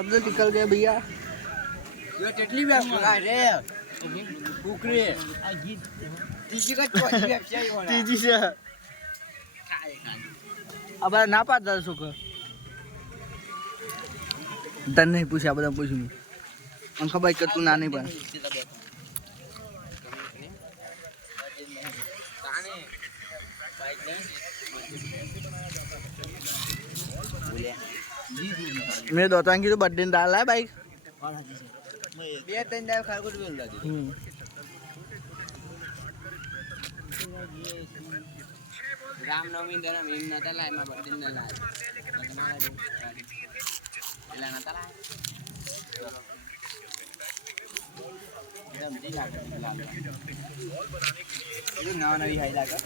शब्द निकल गए भैया ये टेटली भी आपका रे कुकरी तीजी का चौथी व्यवसाय होना तीजी से अब ना पाता सुख तन नहीं पूछा बता पूछूं अंका भाई कर तू ना नहीं बन मेरे दोस्तों की तो बर्थडे डाला है बाइक બે ત્રણ દાવ ખાગુર બોલ લાગે રામનવમી દરમ એમ નતા લાય માં બર્થડે ન લાય એલા નતા લાય એમ દી લાગે લાલ જો નવા નવી હાઈ લાગે